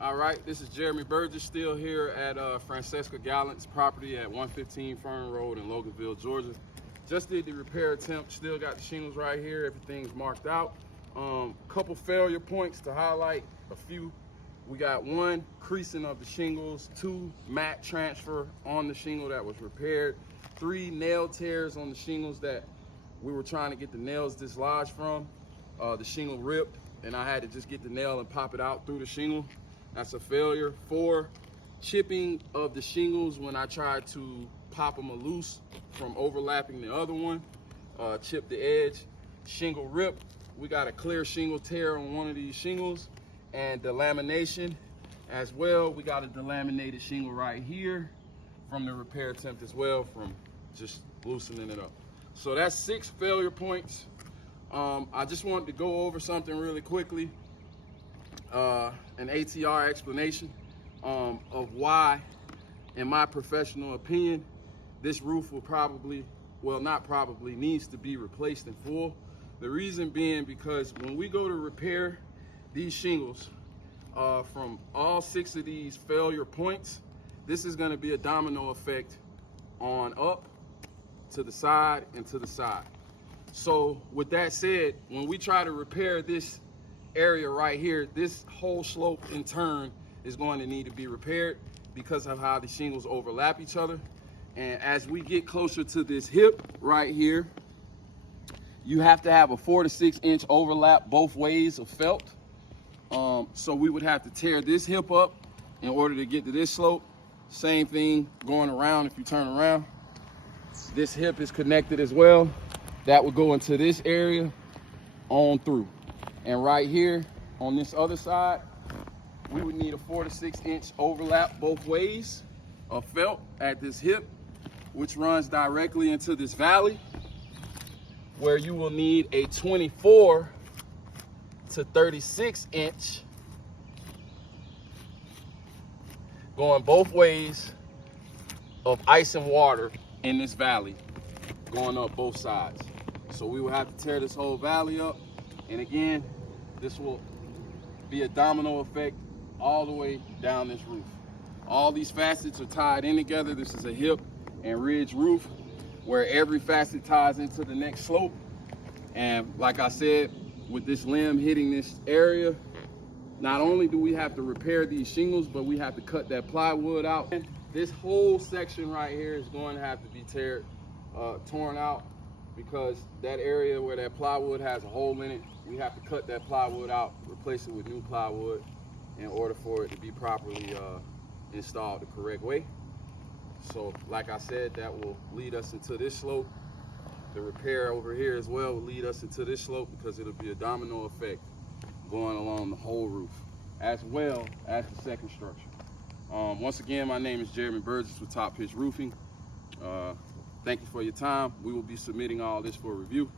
All right, this is Jeremy Burgess, still here at Francesca Gallant's property at 115 Fern Road in Loganville, Georgia. Just did the repair attempt, still got the shingles right here, everything's marked out. Couple failure points to highlight a few. We got one, creasing of the shingles, 2, mat transfer on the shingle that was repaired, 3, nail tears on the shingles that we were trying to get the nails dislodged from. The shingle ripped and I had to just get the nail and pop it out through the shingle. That's a failure. 4, chipping of the shingles when I tried to pop them loose from overlapping the other one. Chipped the edge, shingle ripped. We got a clear shingle tear on one of these shingles, and delamination as well. We got a delaminated shingle right here from the repair attempt as well, from just loosening it up. So that's 6 failure points. I just wanted to go over something really quickly. An ATR explanation of why, in my professional opinion, this roof will probably, well, not probably, needs to be replaced in full. The reason being because when we go to repair these shingles, from all 6 of these failure points, this is going to be a domino effect on up, to the side, and to the side. So with that said, when we try to repair this area right here, this whole slope in turn is going to need to be repaired because of how the shingles overlap each other. And as we get closer to this hip right here, you have to have a 4 to 6 inch overlap both ways of felt. So we would have to tear this hip up in order to get to this slope. Same thing going around. If you turn around, this hip is connected as well. That would go into this area on through. And right here on this other side, we would need a 4 to 6 inch overlap both ways of felt at this hip, which runs directly into this valley, where you will need a 24 to 36 inch going both ways of ice and water in this valley, going up both sides. So we will have to tear this whole valley up. And again, this will be a domino effect all the way down this roof. All these facets are tied in together. This is a hip and ridge roof where every facet ties into the next slope. And like I said, with this limb hitting this area, not only do we have to repair these shingles, but we have to cut that plywood out. This whole section right here is going to have to be torn out, because that area where that plywood has a hole in it, we have to cut that plywood out, replace it with new plywood in order for it to be properly installed the correct way. So like I said, that will lead us into this slope. The repair over here as well will lead us into this slope, because it'll be a domino effect going along the whole roof, as well as the second structure. Once again, my name is Jeremy Burgess with Top Pitch Roofing. Thank you for your time. We will be submitting all this for review.